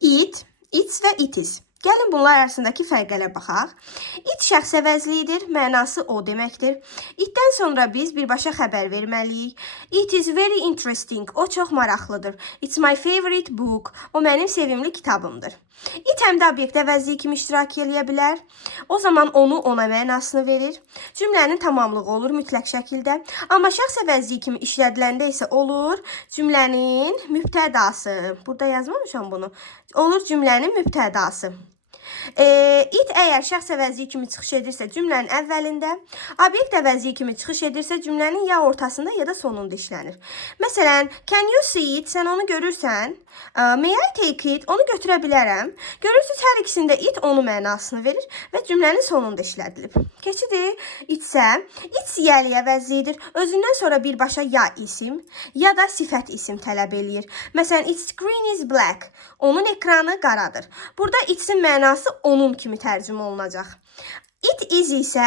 It, its və it is. Gəlin bunlar arasındakı fərqlərə baxaq. It şəxs əvəzliyidir, mənası o deməkdir. Itdən sonra biz birbaşa xəbər verməliyik. It is very interesting, o çox maraqlıdır. It's my favorite book, o mənim sevimli kitabımdır. It həm də obyekt əvəzliyi kimi iştirak edə bilər. O zaman onu ona mənasını verir. Cümlənin tamamlığı olur mütləq şəkildə. Amma şəxs əvəzliyi kimi işlədiləndə isə olur cümlənin mübtədası. Burada yazmamışam bunu. Olur cümlənin mübtədası. It əgər şəxs əvəzliyi kimi çıxış edirsə cümlənin əvvəlində, obyekt əvəzliyi kimi çıxış edirsə cümlənin ya ortasında ya da sonunda işlənir. Məsələn, can you see it? Sən onu görürsən? May I take it? Onu götürə bilərəm. Görürsünüz, hər ikisində it onu mənasını verir və cümlənin sonunda işlədilib. Keçidik itsə. It siyəli əvəzliyidir. Özündən sonra birbaşa ya isim, ya da sifət isim tələb eləyir. Məsələn, its screen is black. Onun ekranı qaradır. Burada itsin mənası onun kimi tərcümə olunacaq. It is isə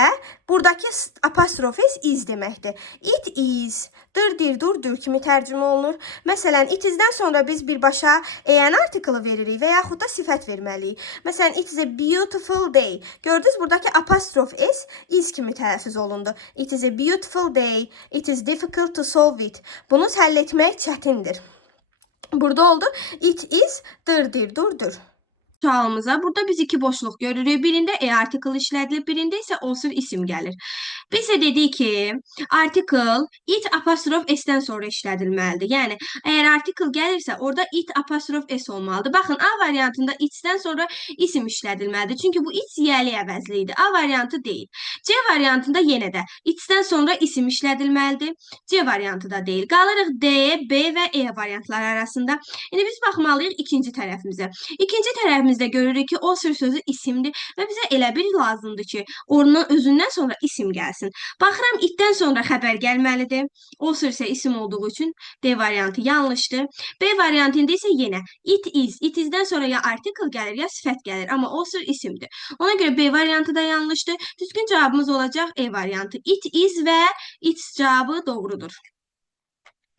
buradakı apostrof is deməkdir. It is, dur kimi tərcümə olunur. Məsələn, it isdən sonra biz birbaşa an artiklı veririk və yaxud da sifət verməliyik. Məsələn, it is a beautiful day. Gördünüz, buradakı apostrof is kimi tələffüz olundu. It is a beautiful day. It is difficult to solve it. Bunu həll etmək çətindir. Burada oldu. It is, dur. Sualımıza burada biz iki boşluq görürük. Birində article işlədilib, birində isə olsun isim gəlir. Biz də dedik ki, article it apostrof s-dən sonra işlədilməlidir. Yəni, əgər article gəlirsə, orada it apostrof s olmalıdır. Baxın, A variantında it-dən sonra isim işlədilməlidir. Çünki bu it siyəli əvəzliyidir. A variantı deyil. C variantında yenə də it-dən sonra isim işlədilməlidir. C variantı da deyil. Qalırıq D, B və E variantları arasında. İndi biz baxmalıyıq ikinci tərəfimizə. İkinci tərəfimizdə görürük ki, o sözü isimdir və bizə elə bir lazımdır ki, özündən sonra isim gəlsin. Baxıram, itdən sonra xəbər gəlməlidir. O isə isim olduğu üçün D variantı yanlışdır. B variantında isə yenə it is. It isdən sonra ya article gəlir, ya sifət gəlir. Amma o isimdir. Ona görə B variantı da yanlışdır. Düzgün cavabımız olacaq E variantı. It is və its cavabı doğrudur.